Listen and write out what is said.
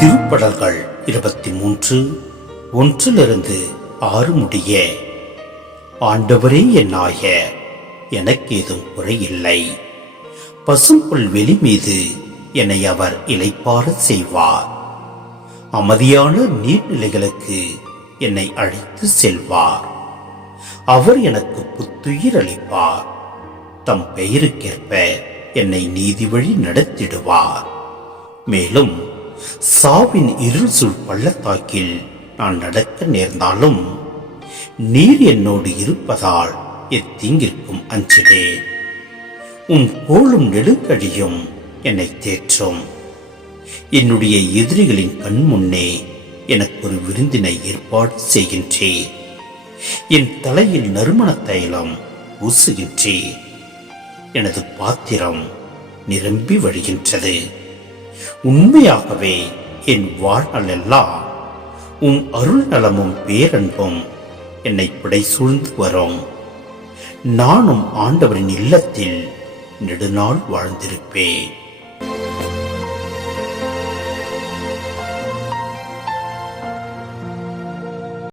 திருப்படல்கள் இருபத்தி மூன்று ஒன்றிலிருந்து ஆறு முடிய ஆண்டவரே என் ஆய எனக்கு ஏதும் குறையில்லை பசும்புல் வெளி மீது என்னை அவர் இளைப்பாற செய்வார். அமைதியான நீர்நிலைகளுக்கு என்னை அழைத்து செல்வார். அவர் எனக்கு புத்துயிர் அளிப்பார். தம் பெயருக்கேற்ப என்னை நீதி வழி நடத்திடுவார். மேலும் சாவின் இருள் பள்ளத்தாக்கில் நான் நடக்க நேர்ந்தாலும் நீர் என்னோடு இருப்பதால் எத்தீங்கிற்கும் அஞ்சிலே. உன் கோளும் நெடுங்கழியும் என்னை தேற்றும். என்னுடைய எதிரிகளின் கண் முன்னே எனக்கு ஒரு விருந்தினை ஏற்பாடு செய்கின்றே. என் தலையில் நறுமண தைலம் ஊசுகின்றேன் எனது பாத்திரம் நிரம்பி வழிகின்றது. உண்மையாகவே என் வாழ்நாளெல்லாம் உம் அருள் நலமும் பேரன்பும் என்னை பிடை சூழ்ந்து வரும். நானும் ஆண்டவரின் இல்லத்தில் நெடுநாள் வாழ்ந்திருப்பேன்.